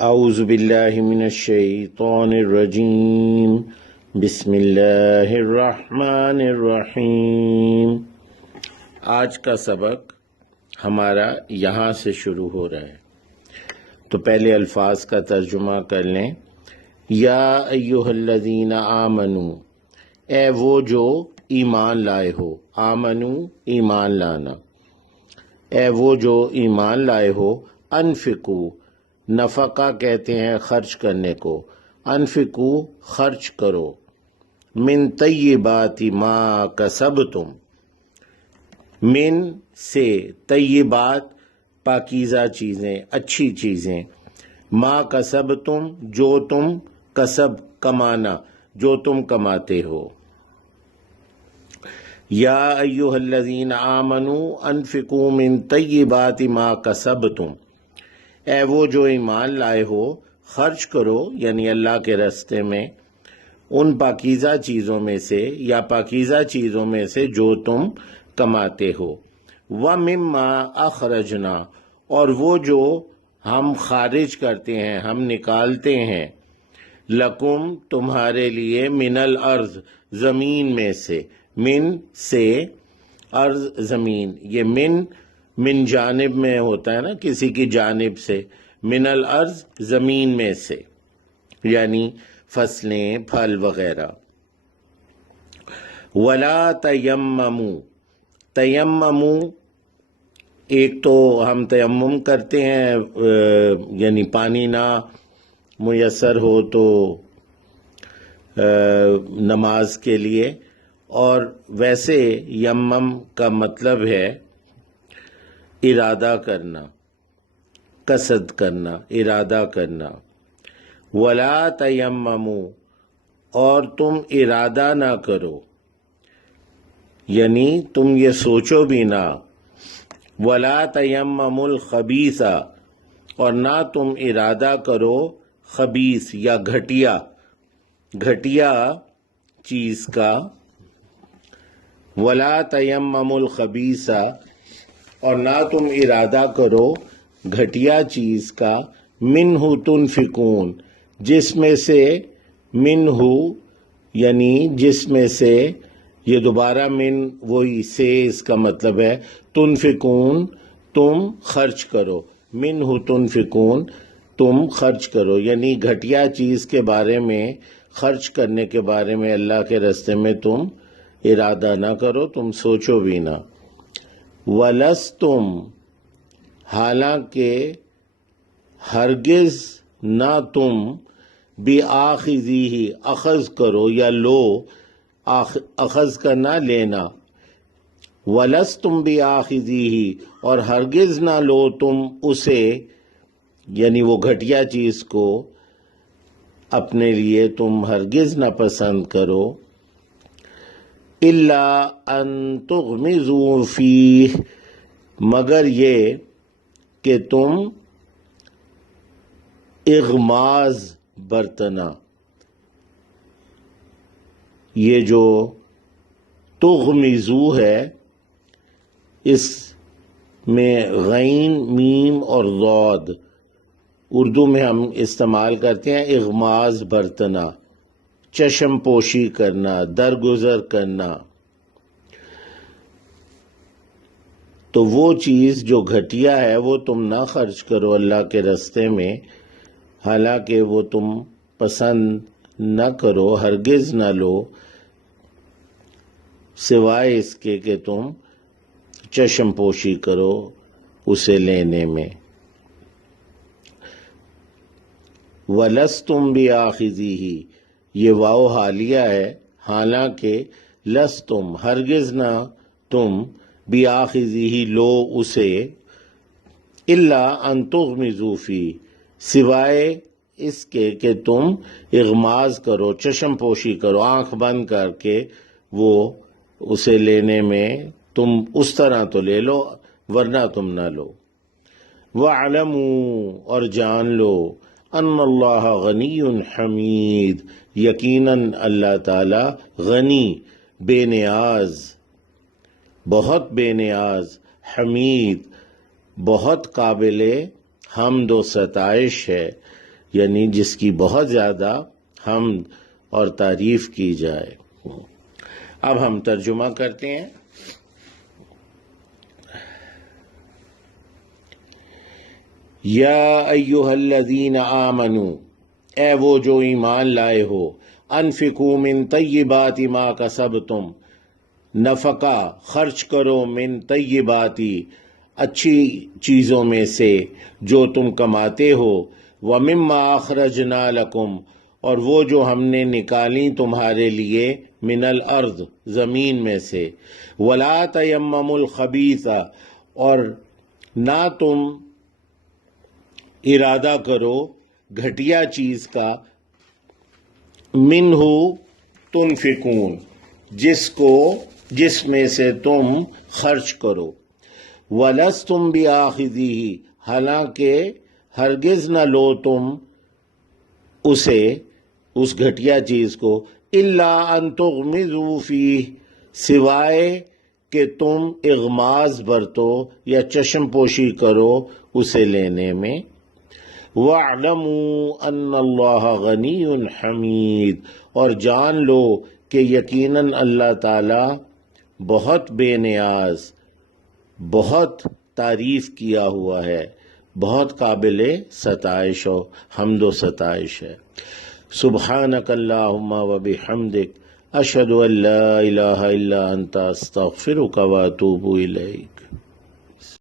اعوذ باللہ من الشیطان الرجیم بسم اللہ الرحمن الرحیم۔ آج کا سبق ہمارا یہاں سے شروع ہو رہا ہے، تو پہلے الفاظ کا ترجمہ کر لیں۔ یا ایہا الذین آمنوا، اے وہ جو ایمان لائے ہو، آمنو ایمان لانا، اے وہ جو ایمان لائے ہو، انفقو نفقہ کہتے ہیں خرچ کرنے کو، انفقو خرچ کرو، من طیبات ما کسبتم، من سے طیبات پاکیزہ چیزیں، اچھی چیزیں، ما کسبتم جو تم کسب کمانا، جو تم کماتے ہو۔ یا ایہا الذین آمنوا انفقوا من طیبات ما کسبتم، اے وہ جو ایمان لائے ہو، خرچ کرو یعنی اللہ کے راستے میں ان پاکیزہ چیزوں میں سے یا پاکیزہ چیزوں میں سے جو تم کماتے ہو۔ وَمِمَّا أَخْرَجْنَا، اور وہ جو ہم خارج کرتے ہیں، ہم نکالتے ہیں، لَكُمْ تمہارے لیے، من الارض زمین میں سے، من سے ارض زمین، یہ من جانب میں ہوتا ہے نا، کسی کی جانب سے، من الارض زمین میں سے، یعنی فصلیں پھل وغیرہ۔ ولا تیمموا، تیمموا ایک تو ہم تیمم کرتے ہیں یعنی پانی نہ میسر ہو تو نماز کے لیے، اور ویسے یمم کا مطلب ہے ارادہ کرنا، قصد کرنا، ارادہ کرنا۔ ولا تیمموا، اور تم ارادہ نہ کرو، یعنی تم یہ سوچو بھی نہ، ولا تیمموا الخبیث، اور نہ تم ارادہ کرو خبیث یا گھٹیا چیز کا، ولا تیمموا الخبیث، اور نہ تم ارادہ کرو گھٹیا چیز کا، منہ تنفقون، جس میں سے، منہ یعنی جس میں سے، یہ دوبارہ من وہی سے اس کا مطلب ہے، تنفقون تم خرچ کرو، منہ تنفقون تم خرچ کرو، یعنی گھٹیا چیز کے بارے میں، خرچ کرنے کے بارے میں اللہ کے راستے میں تم ارادہ نہ کرو، تم سوچو بھی نہ۔ وَلَسْتُمْ، حالانکہ ہرگز نہ تم، بِآخِذِیہِ اخذ کرو یا لو، اخذ کرنا لینا، وَلَسْتُمْ بِآخِذِیہِ، اور ہرگز نہ لو تم اسے، یعنی وہ گھٹیا چیز کو اپنے لیے تم ہرگز نہ پسند کرو، الا ان تغمضوا فیہ، مگر یہ کہ تم اغماض برتنا، یہ جو تغمضوا ہے اس میں غین، میم اور ضاد اردو میں ہم استعمال کرتے ہیں، اغماض برتنا، چشم پوشی کرنا، درگزر کرنا۔ تو وہ چیز جو گھٹیا ہے وہ تم نہ خرچ کرو اللہ کے راستے میں، حالانکہ وہ تم پسند نہ کرو، ہرگز نہ لو، سوائے اس کے کہ تم چشم پوشی کرو اسے لینے میں۔ وَلَسْتُمْ بِآخِذِیہِ، یہ واو حالیہ ہے، حالانکہ لستم ہرگز نہ تم، بِآخِذِیہِ لو اسے، الا ان تغمضوا فیہ، سوائے اس کے کہ تم اغماض کرو، چشم پوشی کرو، آنکھ بند کر کے وہ اسے لینے میں، تم اس طرح تو لے لو ورنہ تم نہ لو۔ وَاعْلَمُوا، اور جان لو، ان اللہ غنی حمید، یقیناً اللہ تعالی غنی بے نیاز، بہت بے نیاز، حمید بہت قابل حمد و ستائش ہے، یعنی جس کی بہت زیادہ حمد اور تعریف کی جائے۔ اب ہم ترجمہ کرتے ہیں۔ یا ایھا الذین آمنوا، اے وہ جو ایمان لائے ہو، انفقوا من طیبات ما کسبتم، نفقہ خرچ کرو من طیباتی، اچھی چیزوں میں سے جو تم کماتے ہو، ومما اخرجنا لکم، اور وہ جو ہم نے نکالی تمہارے لیے، من الارض، زمین میں سے، ولا تیمموا الخبیث، اور نہ تم ارادہ کرو گھٹیا چیز کا، منہ تنفقون، جس میں سے تم خرچ کرو، وَلَسْتُمْ بِآخِذِهِ، حالانکہ ہرگز نہ لو تم اسے، اس گھٹیا چیز کو، إِلَّا أَن تُغْمِضُوا فِيهِ، سوائے کہ تم اغماض برتو یا چشم پوشی کرو اسے لینے میں۔ وَاعْلَمُوا أَنَّ اللَّهَ غَنِيٌّ حَمِيدٌ، اور جان لو کہ یقیناً اللہ تعالی بہت بے نیاز، بہت تعریف کیا ہوا ہے، بہت قابل ستائش و حمد و ستائش ہے۔ سبحانک اللہم و بحمدک، اشہد ان لا الہ الا انت، استغفرک و اتوب الیک۔